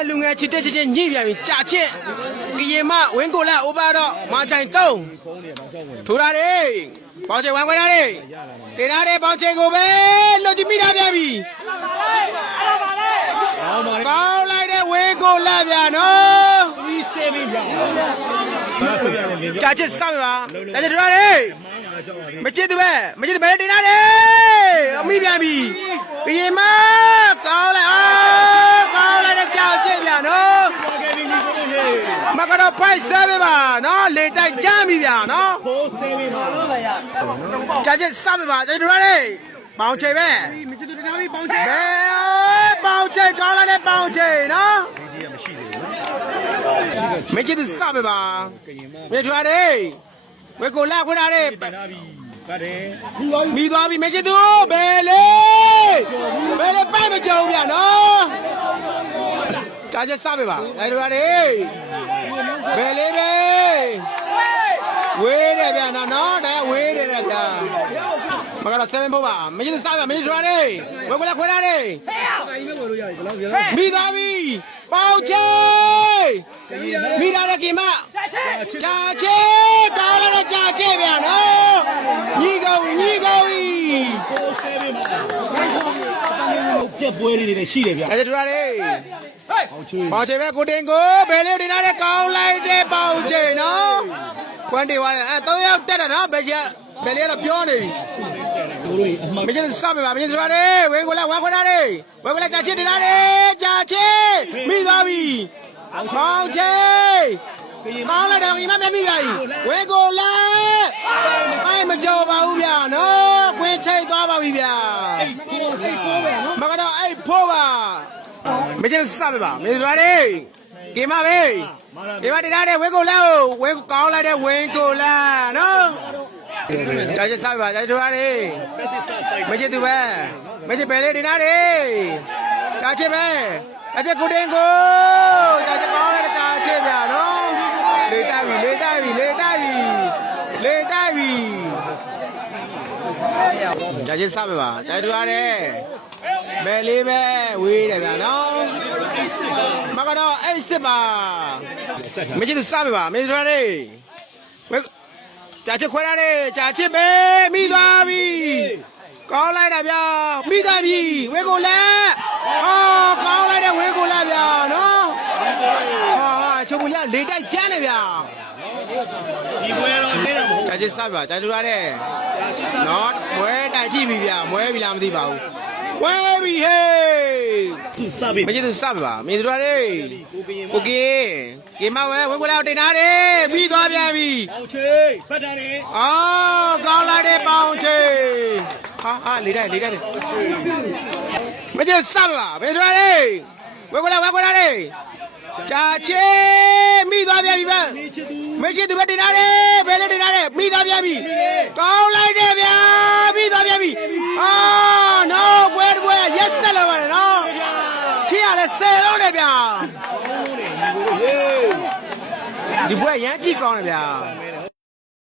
နဲ့လူငယ်ချစ်တဲ့ချင်းညှိပြန်ပြီကြာချင်းကရင်မဝင်းကိုလက်အိုဘာတော့မချိုင်တုံးထိုးတာလေပေါင်ချေဝမ်းခွဲတာလေတင်တာလေပေါင်ချေကိုပဲလွတ်ကြည့်မိတာပြန်ပြီကောင်းလိုက်တဲ့ဝင်းကိုလက်ပြန်နော်ကြာချင်းစောင့်ပါကြာချင်းထိုးတာလေမချစ်သူပဲတင်တာလေအမိပြန်ပြီကရင်မကောင်းလိုက်တဲ့ကြာချင်းပြန်နော်မကတော့ဖိုက်ဆဲပေးပါနော်လေတိုက်ကြမ်းပြီဗျာနော်ဖိုးဆဲပေးပါကြာချင်းစပေးပါကြာချင်းတို့လေပေါင်ချေပဲမချစ်သူတင်ထားပြီပေါင်ချေပဲပေါင်ချေကောင်းလာတဲ့ပေါင်ချေနော်မချစ်သူစပေးပါမြေထွားလေဝေကိုလာခွန်းထားလေမိသွားပြီမချစ်သူဘယ်လေပိုက်မကြုံဗျာနော်ကြာချက်စပေးပါအဲ့ဒါလေဘယ်လေးပဲဝေးတယ်ဗျာနော်ဒါဝေးတယ်ဗျာမကတော့7ဖို့ပါမင်းစပါမင်းတို့လေဝေကိုလာခွဲလာလေမိသွားပြီပေါင်ချေမိတာတဲ့ကိမကြာချေကောင်းလာတဲ့ကြာချေဗျာနော်ညီကုန်ပြက်ပွဲလေးတွေရှိတယ်ဗျာအဲ့ဒါလေပေါင်ချေပဲကိုတင်ကိုဘယ်လေးတင်ထားတဲ့ကောင်းလိုက်တဲ့ပေါင်ချေနော်ကွမ်းတေသွားတယ်3ယောက်တက်တာနော်ဘယ်လေးကတော့ပြောနေပြီမင်းစပါပါမင်းတို့လေဝင်းကိုလာဝမ်းခွန်းထားလေဝင်းကိုလာကြာချေတင်ထားတယ်ကြာချေမိသွားပြီပေါင်ချေကောင်းလိုက်တယ်ဒီမှာမျက်မိပါပြီဝင်းကိုလာအိုင်မကြောက်ပါဘူးဗျာနော်ကွင်းချိတ်သွားပါပြီဗျာမကတော့အဲ့ဖိုးပါမင်းစပါပါမင်းတို့လေကိမပဲဒီမှာတင်ထားတဲ့ဝင်းကိုလာကိုဝင်းကောင်းလိုက်တဲ့ဝင်းကိုလာနော်ကြာချစ်စားပါကြာတို့လေမချစ်သူပဲမချစ်ပဲလေးတင်ထားတယ်ကြာချစ်ပဲကြာချစ်ကိုတင်ကိုကြာချစ်ကောင်းလိုက်တဲ့ကြာချစ်ဗျာနော်လေတိုက်ပြီကြာချစ်စားပါကြာတို့ရတယ်ဘယ်လေးပဲဝေးတယ်ဗျာနော်မကတော့အဲ့စစ်ပါမချစ်သူစားပါမင်းတို့လေကြာချစ်ခွဲရတယ်ကြာချစ်ပဲမိသွားပြီကောင်းလိုက်တာဗျာမိသွားပြီဝေကိုလက်ကောင်းလိုက်တဲ့ဝေကိုလက်ဗျာနော်ချုပ်ဘူးလက်လေတိုက်ချမ်းတယ်ဗျာဒီပွဲတော့နေတော့မဟုတ်ကြာချစ်စားပါကြာတို့ရတယ်နော်မွဲတိုင်ထိပြီဗျာမွဲပြီလားမသိပါဘူးဝဲပြီဟေးသူစပြီမချစ်သူစပါမင်းတို့လေကိုကေမဝဲဝဲကိုလာတင်ထားတယ်ပြီးသွားပြန်ပြီပေါင်ချေဖတ်တာလေကောင်းလာတဲ့ပေါင်ချေဟာလေတိုက်မချစ်စပါမင်းတို့လေဝဲကိုလာလေကြာချေမိသွားပြန်ပြီဗျမချစ်သူပဲတင်ထားတယ်ဘယ်လေးတင်ထားတယ်မိသွားပြန်ပြီကောင်းလိုက်တယ်ဗျာမိသွားပြန်ပြီနော်ပွဲရက်ဆက်လာပါတယ်နော်ချီရလဲ10လုံးနဲ့ဗျာဒီပွဲရမ်းကြည့်ကောင်းတယ်ဗျာ